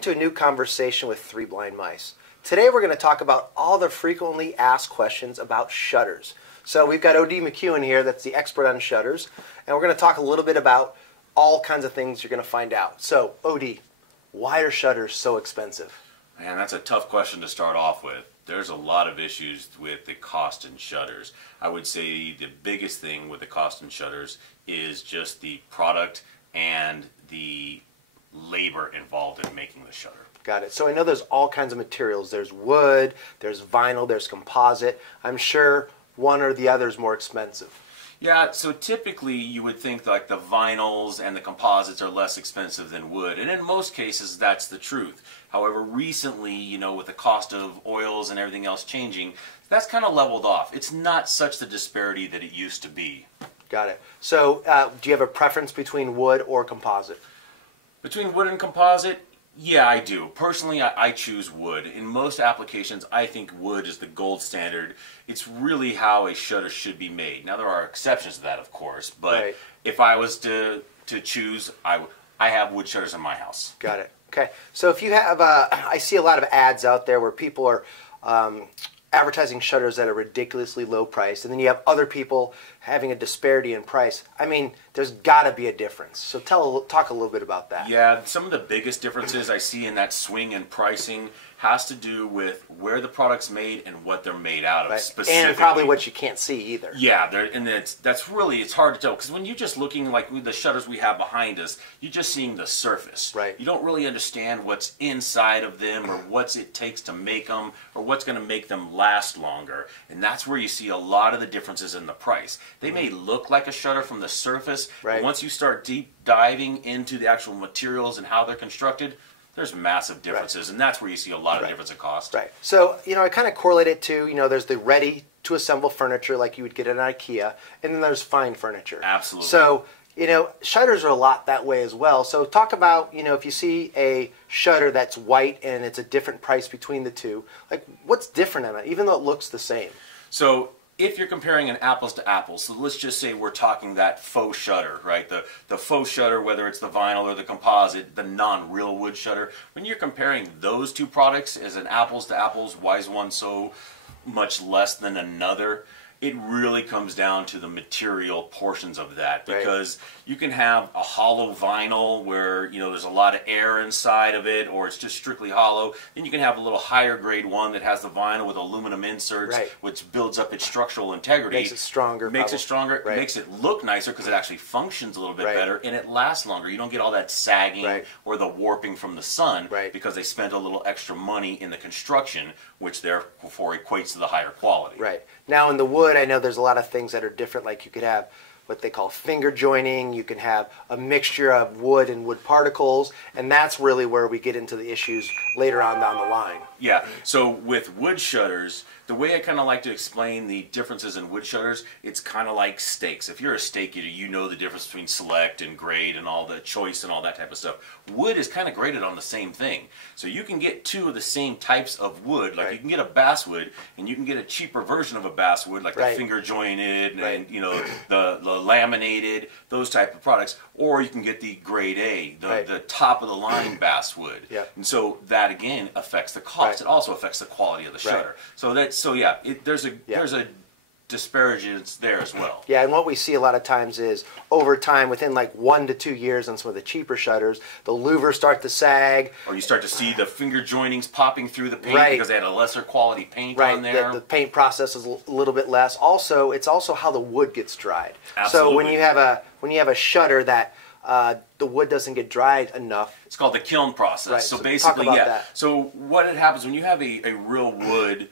Welcome to a new conversation with Three Blind Mice. Today we're going to talk about all the frequently asked questions about shutters. So we've got O.D. McEwen here, that's the expert on shutters, and we're going to talk a little bit about all kinds of things you're going to find out. So, O.D., why are shutters so expensive? Man, that's a tough question to start off with. There's a lot of issues with the cost in shutters. I would say the biggest thing with the cost in shutters is just the product and the labor involved in making the shutter. Got it. So I know there's all kinds of materials. There's wood, there's vinyl, there's composite. I'm sure one or the other is more expensive. Yeah, so typically you would think like the vinyls and the composites are less expensive than wood, and in most cases that's the truth. However, recently, with the cost of oils and everything else changing, that's kind of leveled off. It's not such the disparity that it used to be. Got it. So do you have a preference between wood or composite? Between wood and composite? Yeah, I do. Personally, I choose wood. In most applications, I think wood is the gold standard. It's really how a shutter should be made. Now, there are exceptions to that, of course, but right. If I was to choose, I have wood shutters in my house. Got it. Okay. So if you have, I see a lot of ads out there where people are advertising shutters at a ridiculously low price, and then you have other people having a disparity in price. I mean, there's got to be a difference. So talk a little bit about that. Yeah, some of the biggest differences I see in that swing in pricing has to do with where the product's made and what they're made out of, right. specifically. And probably what you can't see either. Yeah, it's hard to tell, because when you're just looking like with the shutters we have behind us, you're just seeing the surface. Right. You don't really understand what's inside of them or what it takes to make them or what's going to make them last longer. And that's where you see a lot of the differences in the price. They may look like a shutter from the surface, right. but once you start deep diving into the actual materials and how they're constructed, there's massive differences, right. And that's where you see a lot of difference in cost. Right. So, I kind of correlate it to, there's the ready-to-assemble furniture like you would get at IKEA, and then there's fine furniture. Absolutely. So, shutters are a lot that way as well. So talk about, if you see a shutter that's white and it's a different price between the two, like what's different in it, even though it looks the same? So, if you're comparing an apples to apples, so let's just say we're talking that faux shutter, right? The faux shutter, whether it's the vinyl or the composite, the non-real wood shutter. When you're comparing those two products as an apples to apples, why is one so much less than another? It really comes down to the material portions of that, because you can have a hollow vinyl where there's a lot of air inside of it, or it's just strictly hollow. Then you can have a little higher grade one that has the vinyl with aluminum inserts, which builds up its structural integrity. Makes it stronger. Makes it stronger. Right. Makes it look nicer because it actually functions a litll bit better, and it lasts longer. You don't get all that sagging or the warping from the sun because they spent a little extra money in the construction, which therefore equates to the higher quality. Right. Now in the wood, I know there's a lot of things that are different, like you could have what they call finger joining, you can have a mixture of wood and wood particles, and that's really where we get into the issues later on down the line. Yeah, so with wood shutters, the way I kind of like to explain the differences in wood shutters, it's kind of like steaks. If you're a steak eater, you know the difference between select and grade and all the choice and all that type of stuff. Wood is kind of graded on the same thing. So you can get two of the same types of wood. Like you can get a basswood, and you can get a cheaper version of a basswood, like the finger jointed and the laminated, those type of products. Or you can get the grade A, the top of the line basswood. And so that again affects the cost. It also affects the quality of the shutter. So there's a disparagence there as well. Yeah, and what we see a lot of times is over time, within like 1 to 2 years on some of the cheaper shutters, the louvers start to sag. Or you start to see the finger joinings popping through the paint because they had a lesser quality paint on there. The paint process is a little bit less. Also, it's also how the wood gets dried. Absolutely. So when you have a shutter that the wood doesn't get dried enough. It's called the kiln process. Right. So So basically, talk about that. So what happens when you have a real wood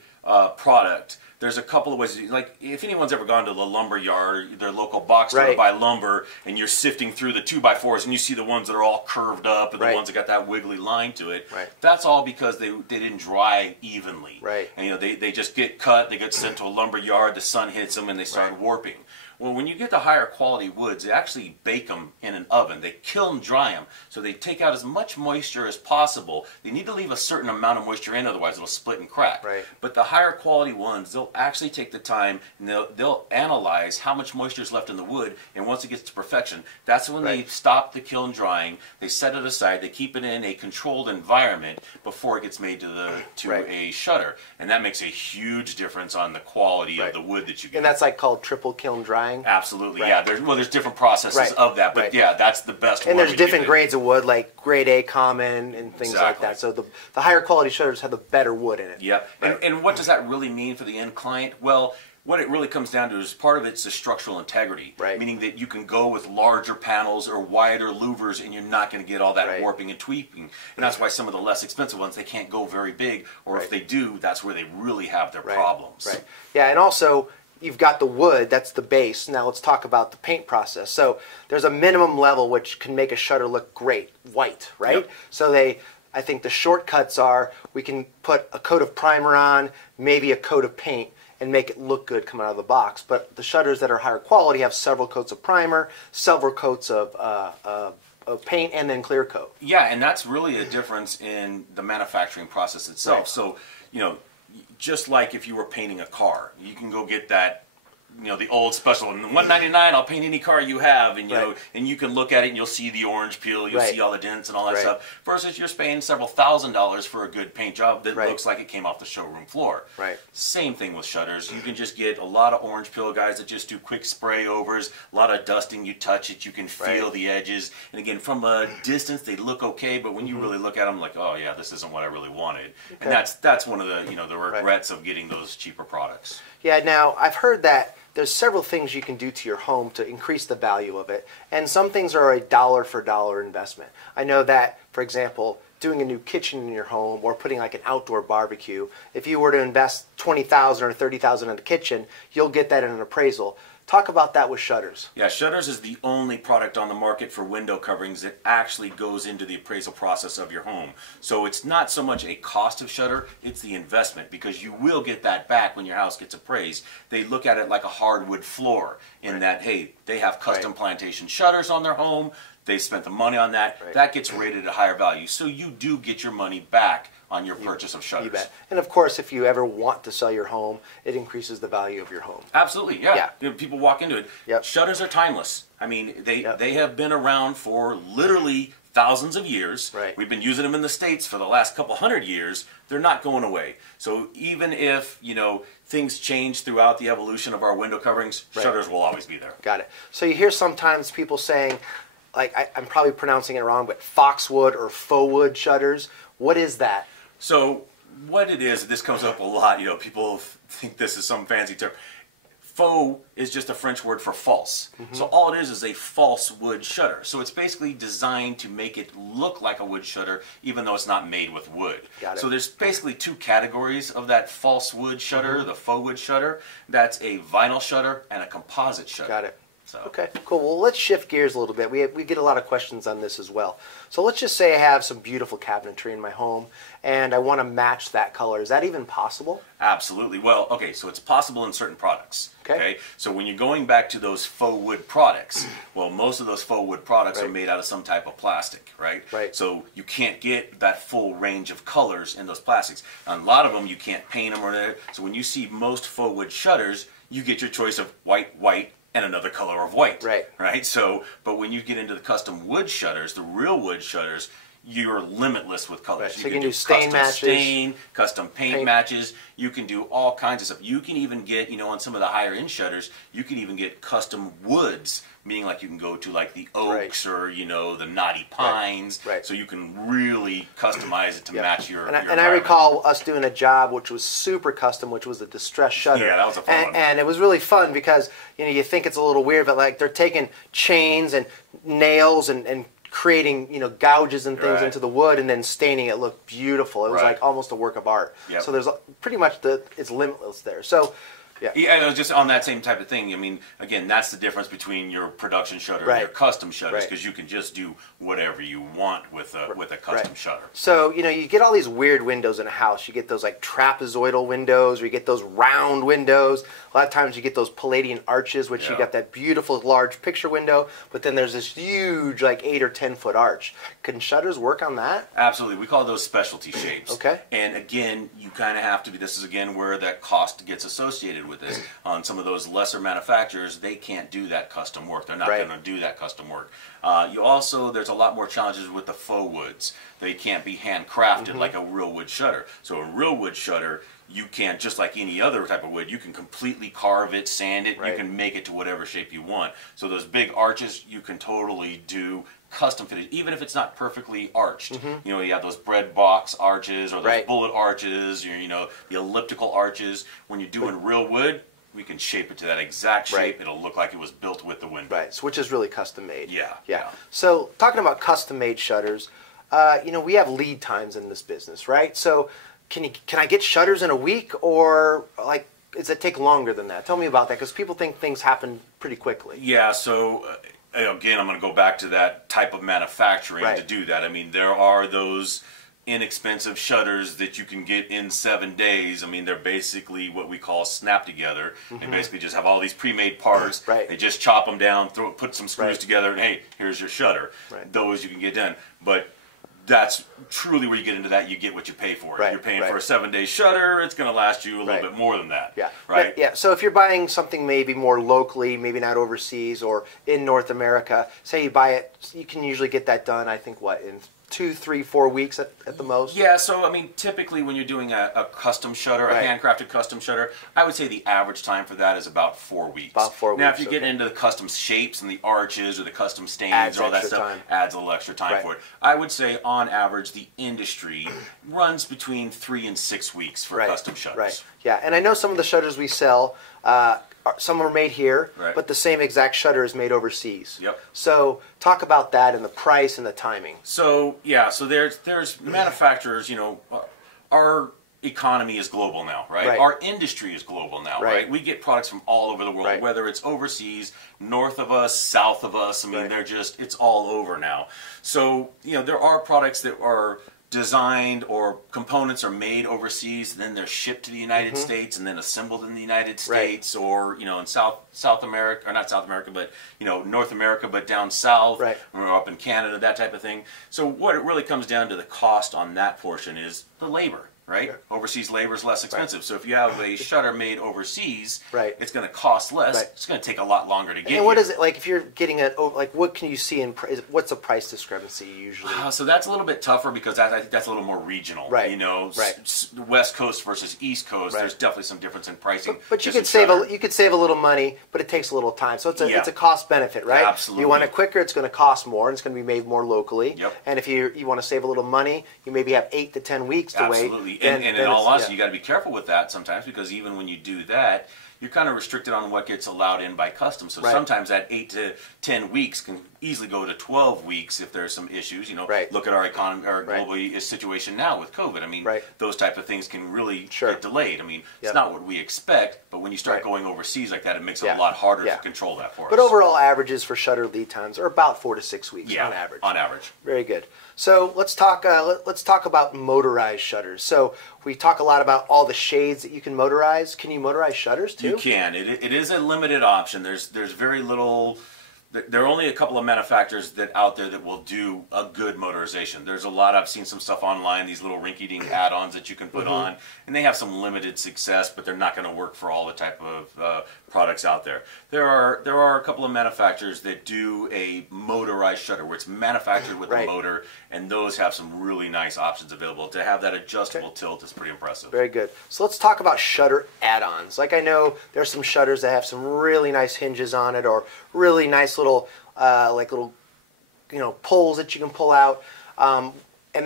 product, there's a couple of ways. Like if anyone's ever gone to the lumber yard, their local box store to buy lumber, and you're sifting through the 2x4s, and you see the ones that are all curved up and the ones that got that wiggly line to it. That's all because they didn't dry evenly. And they just get cut, they get sent to a lumber yard, the sun hits them, and they start warping. Well, when you get the higher quality woods, they actually bake them in an oven. They kiln dry them, so they take out as much moisture as possible. They need to leave a certain amount of moisture in, otherwise it'll split and crack. Right. But the higher quality ones, they'll actually take the time and they'll analyze how much moisture is left in the wood, and once it gets to perfection, that's when they stop the kiln drying, they set it aside, they keep it in a controlled environment before it gets made to a shutter. And that makes a huge difference on the quality of the wood that you get. And that's like called triple kiln drying? Absolutely, yeah. There's different processes of that, but yeah, that's the best one. And there's different grades of wood, like grade A common and things like that. So the higher quality shutters have the better wood in it. Yep. And what does that really mean for the end client? Well, what it really comes down to is part of it's the structural integrity, meaning that you can go with larger panels or wider louvers and you're not going to get all that warping and tweaking. And that's why some of the less expensive ones, they can't go very big, or if they do, that's where they really have their problems. Right. Yeah, and also you've got the wood, that's the base. Now let's talk about the paint process. So there's a minimum level which can make a shutter look great, white, right? Yep. So I think the shortcuts are we can put a coat of primer on, maybe a coat of paint, and make it look good coming out of the box. But the shutters that are higher quality have several coats of primer, several coats of paint, and then clear coat. Yeah, and that's really a difference in the manufacturing process itself. Right. So, you know, just like if you were painting a car, you can go get that, you know, the old special one, $199, I'll paint any car you have, and you know, and you can look at it and you'll see the orange peel, you'll see all the dents and all that stuff, versus you're paying several $1,000s for a good paint job that looks like it came off the showroom floor. Same thing with shutters. You can just get a lot of orange peel guys that just do quick spray overs, a lot of dusting, you touch it, you can feel the edges, and again, from a distance they look okay, but when you really look at them, like, oh yeah, this isn't what I really wanted. And that's one of the, you know, the regrets of getting those cheaper products. Yeah, now I've heard that there's several things you can do to your home to increase the value of it, and some things are a dollar for dollar investment. I know that, for example, doing a new kitchen in your home or putting like an outdoor barbecue, if you were to invest $20,000 or $30,000 in the kitchen, you'll get that in an appraisal. Talk about that with shutters. Yeah, shutters is the only product on the market for window coverings that actually goes into the appraisal process of your home. So it's not so much a cost of shutter, it's the investment, because you will get that back when your house gets appraised. They look at it like a hardwood floor in that, hey, they have custom plantation shutters on their home, they spent the money on that, that gets rated at a higher value. So you do get your money back on your purchase of shutters. You bet. And of course, if you ever want to sell your home, it increases the value of your home. Absolutely, yeah. You know, people walk into it. Shutters are timeless. I mean, they have been around for literally thousands of years. We've been using them in the States for the last couple hundred years. They're not going away. So even if, you know, things change throughout the evolution of our window coverings, shutters will always be there. Got it. So you hear sometimes people saying, like, I'm probably pronouncing it wrong, but foxwood or faux wood shutters. What is that? So what it is, this comes up a lot, you know, people think this is some fancy term. Faux is just a French word for false. So all it is a false wood shutter. So it's basically designed to make it look like a wood shutter, even though it's not made with wood. So there's basically two categories of that false wood shutter, the faux wood shutter. That's a vinyl shutter and a composite shutter. Got it. So. Okay, cool. Well, let's shift gears a little bit. We get a lot of questions on this as well. So let's just say I have some beautiful cabinetry in my home, and I want to match that color. Is that even possible? Absolutely. Well, okay, so it's possible in certain products. Okay. So when you're going back to those faux wood products, well, most of those faux wood products are made out of some type of plastic, right? So you can't get that full range of colors in those plastics. And a lot of them, you can't paint them or that. So when you see most faux wood shutters, you get your choice of white, and another color of white. Right? So, but when you get into the custom wood shutters, the real wood shutters, you're limitless with colors. So you can do stain matches. Stain, custom paint matches. You can do all kinds of stuff. You can even get, you know, on some of the higher end shutters, you can even get custom woods, meaning like you can go to like the oaks or, you know, the knotty pines. So you can really customize it to match your And I recall us doing a job which was super custom, which was a distress shutter. Yeah, that was a fun one. And it was really fun because, you know, you think it's a little weird, but like they're taking chains and nails and creating, you know, gouges and things into the wood and then staining it look beautiful. It was like almost a work of art. So there's pretty much it's limitless there. So Yeah. Yeah, it was just on that same type of thing. I mean, again, that's the difference between your production shutter and Right. your custom shutters, Right. because you can just do whatever you want with a custom shutter. So, you know, you get all these weird windows in a house. You get those like trapezoidal windows, or you get those round windows. A lot of times you get those Palladian arches, which you Yeah. got that beautiful large picture window, but then there's this huge like 8 or 10 foot arch. Can shutters work on that? Absolutely. We call those specialty shapes. Okay. And again, you kind of have to be, this is again where that cost gets associated with this. On some of those lesser manufacturers, they can't do that custom work. They're not Right. going to do that custom work. There's a lot more challenges with the faux woods. They can't be handcrafted like a real wood shutter. So a real wood shutter, you can, just like any other type of wood, you can completely carve it, sand it, Right. you can make it to whatever shape you want. So those big arches, you can totally do custom fitted, even if it's not perfectly arched. You know, you have those bread box arches or those Right. bullet arches, or, you know, the elliptical arches. When you're doing real wood, we can shape it to that exact shape. Right. It'll look like it was built with the window. Right, so which is really custom made. Yeah, Yeah. yeah. So talking about custom made shutters, you know, we have lead times in this business, right? So can I get shutters in a week, or like does it take longer than that? Tell me about that, because people think things happen pretty quickly. Yeah, so again, I'm going to go back to that type of manufacturing Right. to do that. I mean, there are those inexpensive shutters that you can get in 7 days. I mean, they're basically what we call snap together. They basically just have all these pre-made parts. Right. They just chop them down, put some screws Right. together, and hey, here's your shutter. Right. Those you can get done. But that's truly where you get into that. You get what you pay for. Right, If you're paying right. for a 7-day shutter, it's going to last you a little Right. bit more than that. Yeah. Right. But, yeah. So if you're buying something maybe more locally, maybe not overseas or in North America, say you buy it, you can usually get that done. I think in 2, 3, 4 weeks at the most. Yeah, so I mean, typically when you're doing a custom shutter, Right. a handcrafted custom shutter, I would say the average time for that is about 4 weeks. About 4 Now, weeks, if you get okay. into the custom shapes and the arches or the custom stains Adds or all that extra stuff, time. adds a little extra time Right. for it. I would say on average the industry runs between 3 and 6 weeks for custom shutters. Right. Yeah, and I know some of the shutters we sell. Some are made here, Right. but the same exact shutter is made overseas. Yep. So talk about that and the price and the timing. So yeah, so there's manufacturers. You know, our economy is global now, right? Right. Our industry is global now, Right. right? We get products from all over the world, Right. whether it's overseas, north of us, south of us. I mean, Right. it's all over now. So you know, there are products that are designed or components are made overseas, and then they're shipped to the United States and then assembled in the United Mm-hmm. Right. States, or you know, in South America, or not South America, but you know, North America, but down south, Right. or up in Canada, that type of thing. So what it really comes down to, the cost on that portion is the labor, right? Sure. Overseas labor is less expensive. So if you have a shutter made overseas, Right. it's going to cost less. Right. It's going to take a lot longer to get And what here. is it like if you're getting like what can you see in what's the price discrepancy usually? So that's a little bit tougher because I think that's a little more regional. Right. You know, Right. West Coast versus East Coast. Right. There's definitely some difference in pricing. But you just could in save shutter. you could save a little money, but it takes a little time. So Yeah. it's a cost benefit, right? Absolutely. You want it quicker, it's going to cost more, and it's going to be made more locally. Yep. And if you want to save a little money, you maybe have 8 to 10 weeks to wait. Absolutely. And in all honesty, you got to be careful with that sometimes, because even when you do that, you're kind of restricted on what gets allowed in by custom. So Right. sometimes that 8 to 10 weeks can easily go to 12 weeks if there's some issues. You know, Right. look at our economy, our Right. global situation now with COVID. I mean, Right. those type of things can really Sure. get delayed. I mean, Yep. it's not what we expect, but when you start Right. going overseas like that, it makes it Yeah. a lot harder Yeah. to control that for us. But overall averages for shutter lead times are about 4 to 6 weeks yeah, on average. On average. Very good. So let's talk. Let's talk about motorized shutters. So we talk a lot about all the shades that you can motorize. Can you motorize shutters too? You can. It is a limited option. There's very little. There are only a couple of manufacturers that out there that will do a good motorization. There's a lot. I've seen some stuff online. These little rinky-dink add-ons that you can put on, and they have some limited success, but they're not going to work for all the type of products out there. There are a couple of manufacturers that do a motorized shutter where it's manufactured with Right. a motor, and those have some really nice options available. To have that adjustable tilt is pretty impressive. Very good. So let's talk about shutter add-ons. Like I know there's some shutters that have some really nice hinges on it, or really nice little pulls that you can pull out. And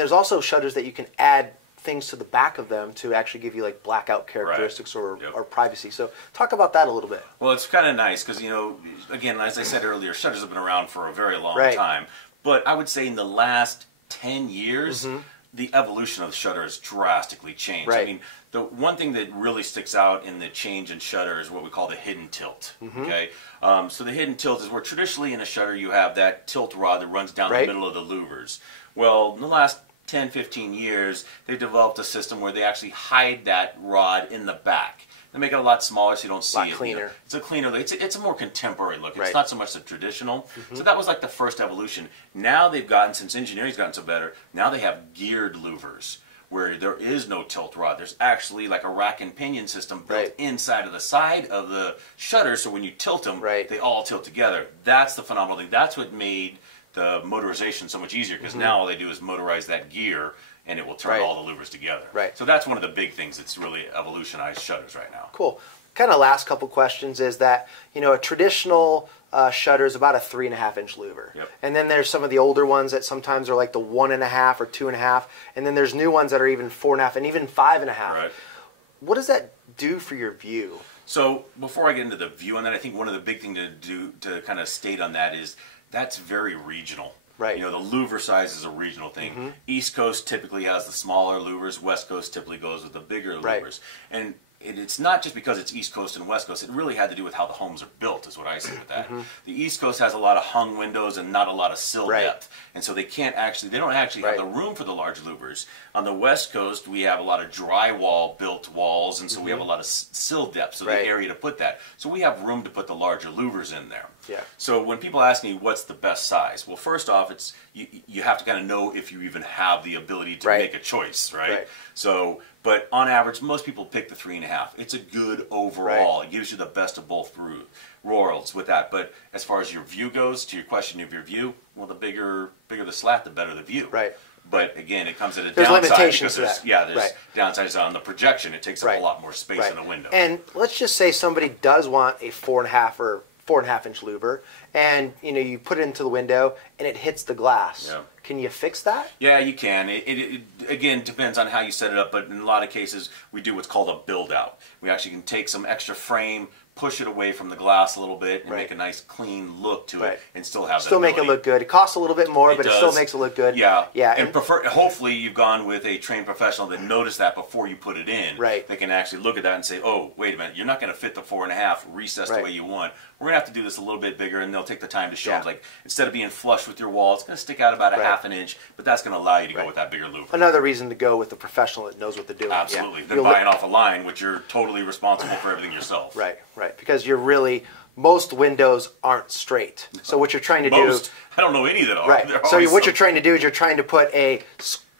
there's also shutters that you can add things to the back of them to actually give you like blackout characteristics or privacy. So talk about that a little bit. Well, it's kind of nice because, you know, again, as I said earlier, shutters have been around for a very long Right. time. But I would say in the last 10 years, the evolution of the shutter has drastically changed. Right. I mean, the one thing that really sticks out in the change in shutter is what we call the hidden tilt. Okay, so the hidden tilt is where traditionally in a shutter you have that tilt rod that runs down the middle of the louvers. Well, in the last 10, 15 years, they've developed a system where they actually hide that rod in the back. They make it a lot smaller so you don't see it. Cleaner. You know. It's a cleaner look. It's a more contemporary look. It's Right. not so much the traditional. So that was like the first evolution. Now they've gotten, since engineering's gotten so better, now they have geared louvers where there is no tilt rod. There's actually like a rack and pinion system built Right. inside of the side of the shutter, so when you tilt them, Right. they all tilt together. That's the phenomenal thing. That's what made the motorization so much easier, because now all they do is motorize that gear and it will turn Right. all the louvers together. Right. So that's one of the big things that's really evolutionized shutters right now. Cool. Kind of last couple questions is that, a traditional shutter is about a 3.5 inch louver. Yep. And then there's some of the older ones that sometimes are like the 1.5 or 2.5. And then there's new ones that are even 4.5 and even 5.5. Right. What does that do for your view? So before I get into the view on that, I think one of the big things to do to kind of state on that is that's very regional. Right. The louver size is a regional thing. East Coast typically has the smaller louvers. West Coast typically goes with the bigger Right. louvers. And it's not just because it's East Coast and West Coast. It really had to do with how the homes are built, is what I see with that. The East Coast has a lot of hung windows and not a lot of sill Right. depth, and so they don't actually have Right. the room for the large louvers. On the West Coast, we have a lot of drywall built walls, and so we have a lot of sill depth, so Right. the area to put that. So we have room to put the larger louvers in there. Yeah. So when people ask me what's the best size, well, first off, it's you have to kind of know if you even have the ability to Right. make a choice, right? Right. So, but on average, most people pick the 3.5. It's a good overall. Right. It gives you the best of both worlds with that. But as far as your view goes, to your question of your view, well, the bigger the slat, the better the view. Right. But again, it comes at a There's downside limitations because to that. there's Right. downsides on the projection. It takes up Right. a lot more space Right. in the window. And let's just say somebody does want a 4.5 or 4.5 inch louver, and you put it into the window and it hits the glass. Yeah. Can you fix that? Yeah, you can. It again depends on how you set it up, but in a lot of cases we do what's called a build out. We actually can take some extra frame, push it away from the glass a little bit, and Right. make a nice clean look to Right. it, and still have Still that make it ability. look good. It costs a little bit more, but it still does. makes it look good. Yeah, Yeah. and hopefully you've gone with a trained professional that noticed that before you put it in. Right. They can actually look at that and say, "Oh, wait a minute, you're not going to fit the 4.5 recessed Right. the way you want. We're going to have to do this a little bit bigger," and they'll take the time to show Yeah. them, like, instead of being flush with your wall, it's going to stick out about a Right. half an inch, but that's going to allow you to Right. go with that bigger louver. Another reason to go with the professional that knows what they're doing. Absolutely. Yeah. Than You'll buying look- off a line, which you're totally responsible for everything yourself. Right, right. Because most windows aren't straight. So what you're trying to Most. do, I don't know any that are. right. They're So always what you're some- trying to do is you're trying to put a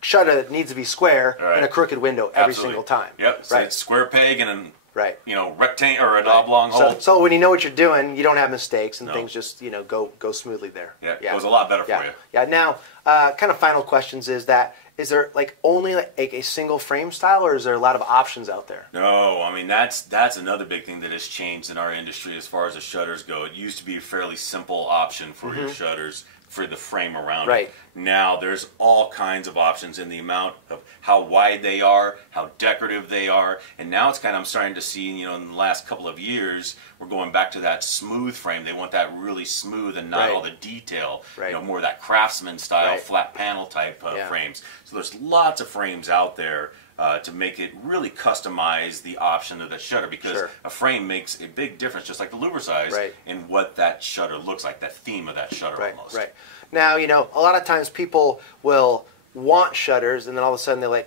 shutter that needs to be square Right. in a crooked window every Absolutely. single time. Yep. So Right. it's square peg and an Right. rectangle or an oblong hole. So when you know what you're doing, you don't have mistakes and No. things just go smoothly there. Yeah, it goes a lot better for yeah. you. Yeah. Now, kind of final questions is there like only like a single frame style, or is there a lot of options out there? No, I mean that's another big thing that has changed in our industry as far as the shutters go. It used to be a fairly simple option for your shutters for the frame around Right. it. Now there's all kinds of options in the amount of how wide they are, how decorative they are, and now it's I'm starting to see, in the last couple of years, we're going back to that smooth frame. They want that really smooth and not Right. all the detail, Right. more of that craftsman style, Right. flat panel type Yeah. frames. So there's lots of frames out there to make it really customize the option of the shutter, because Sure. a frame makes a big difference, just like the louver size, Right. in what that shutter looks like, that theme of that shutter Right, almost. right. Now, a lot of times people will want shutters, and then all of a sudden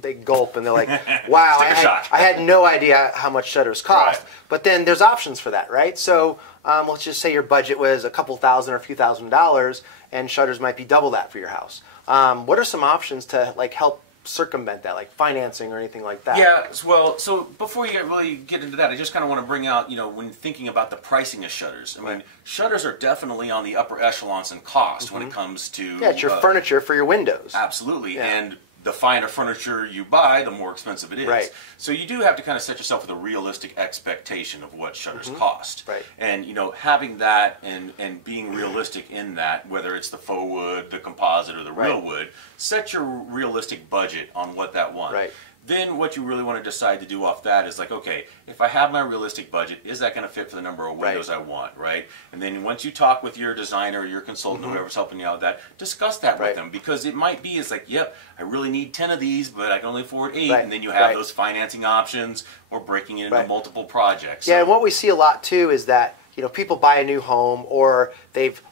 they gulp, and they're like, wow, Sticker shock. I had no idea how much shutters cost. Right. But then there's options for that, right? So let's just say your budget was a couple thousand or a few $1,000s, and shutters might be double that for your house. What are some options to help circumvent that, like financing or anything like that? Yeah, well, so before you really get into that, I just kind of want to bring out, when thinking about the pricing of shutters. I mean, Right. shutters are definitely on the upper echelons in cost when it comes to... Yeah, it's your furniture for your windows. Absolutely, Yeah. and the finer furniture you buy, the more expensive it is. Right. So you do have to kind of set yourself with a realistic expectation of what shutters cost. Right. And having that and being realistic in that, whether it's the faux wood, the composite, or the real Right. wood, set your realistic budget on what that one. Right. Then what you really want to decide to do off that is like, okay, if I have my realistic budget, is that going to fit for the number of windows I want, right? And then once you talk with your designer or your consultant, whoever's helping you out with that, discuss that with them, because it might be, it's like, yep, I really need 10 of these, but I can only afford 8, and then you have those financing options or breaking it into multiple projects. Yeah, and what we see a lot too is that, you know, people buy a new home or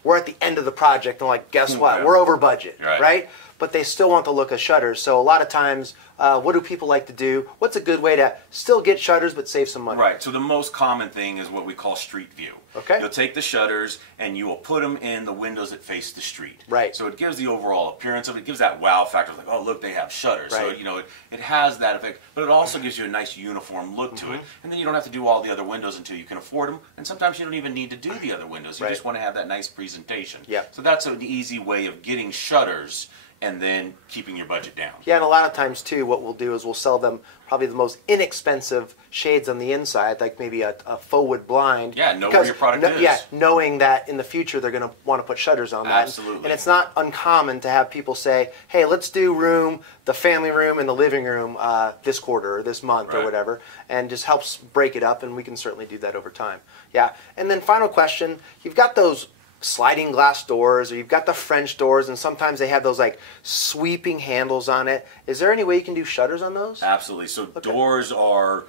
we're at the end of the project and like, guess what? We're over budget, right? But they still want the look of shutters. So a lot of times, what do people like to do? What's a good way to still get shutters but save some money? Right. So the most common thing is what we call street view. Okay. You'll take the shutters and you will put them in the windows that face the street. Right. So it gives the overall appearance of it. It gives that wow factor of like, oh, look, they have shutters. Right. So, you know, it has that effect, but it also gives you a nice uniform look to it. And then you don't have to do all the other windows until you can afford them. And sometimes you don't even need to do the other windows. You just want to have that nice presentation. Yeah. So that's an easy way of getting shutters and then keeping your budget down. Yeah, and a lot of times too, what we'll do is we'll sell them probably the most inexpensive shades on the inside, like maybe a faux wood blind. Yeah, know where your product is. Yeah, knowing that in the future they're going to want to put shutters on that. Absolutely. And it's not uncommon to have people say, hey, let's do the family room and the living room this quarter or this month or whatever, and just helps break it up, and we can certainly do that over time. Yeah, and then final question, you've got those sliding glass doors, or you've got the French doors, and sometimes they have those like sweeping handles on it. Is there any way you can do shutters on those? Absolutely. So doors are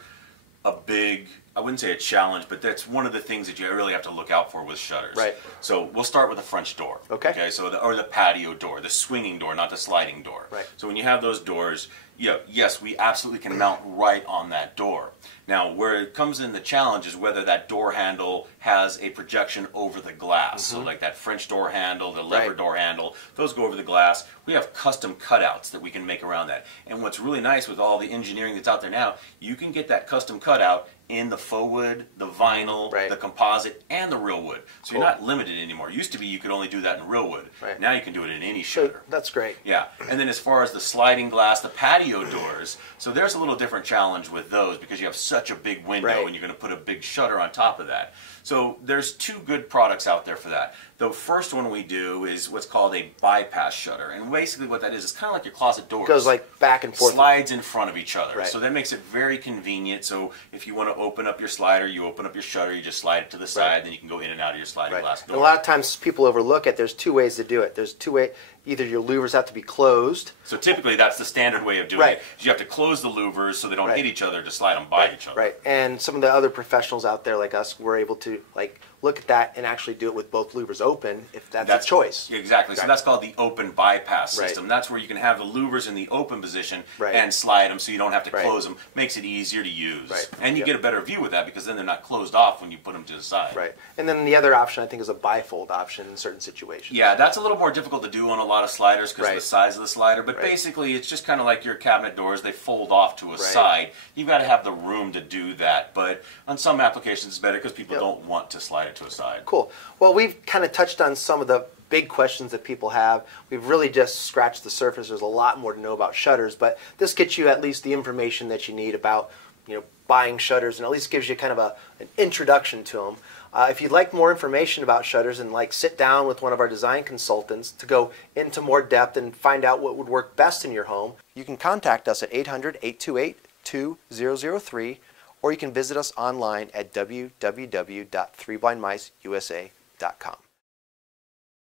a big, I wouldn't say a challenge, but that's one of the things that you really have to look out for with shutters. Right. So we'll start with the French door. Okay. So or the patio door, the swinging door, not the sliding door. Right. So when you have those doors, yes, we absolutely can mount right on that door. Now, where it comes in the challenge is whether that door handle has a projection over the glass. So like that French door handle, the lever door handle, those go over the glass. We have custom cutouts that we can make around that. And what's really nice with all the engineering that's out there now, you can get that custom cutout in the faux wood, the vinyl, the composite, and the real wood. So you're not limited anymore. It used to be you could only do that in real wood. Now you can do it in any shutter. That's great. Yeah. And then as far as the sliding glass, the patio doors, so there's a little different challenge with those because you have such a big window and you're going to put a big shutter on top of that. So there's 2 good products out there for that. The first one we do is what's called a bypass shutter. And basically what that is, it's kind of like your closet doors. It goes like back and forth. Slides in front of each other. So that makes it very convenient. So if you want to open up your slider, you open up your shutter, you just slide it to the side, then you can go in and out of your sliding glass door. And a lot of times people overlook it. There's 2 ways to do it. There's 2 ways. Either your louvers have to be closed. So typically that's the standard way of doing it. You have to close the louvers so they don't hit each other to slide them by each other. Right. And some of the other professionals out there like us were able to like look at that and actually do it with both louvers open if that's a choice. Exactly. So that's called the open bypass system. That's where you can have the louvers in the open position and slide them so you don't have to close them. Makes it easier to use. And you get a better view with that because then they're not closed off when you put them to the side. Right. And then the other option I think is a bifold option in certain situations. Yeah, that's a little more difficult to do on a lot of sliders because of the size of the slider. But basically it's just kind of like your cabinet doors. They fold off to a side. You've got to have the room to do that. But on some applications it's better because people don't want to slide it to a side. Cool. Well, we've kind of touched on some of the big questions that people have. We've really just scratched the surface. There's a lot more to know about shutters, but this gets you at least the information that you need about, buying shutters, and at least gives you kind of an introduction to them. If you'd like more information about shutters and sit down with one of our design consultants to go into more depth and find out what would work best in your home, you can contact us at 800-828-2003, or you can visit us online at www.3blindmiceusa.com.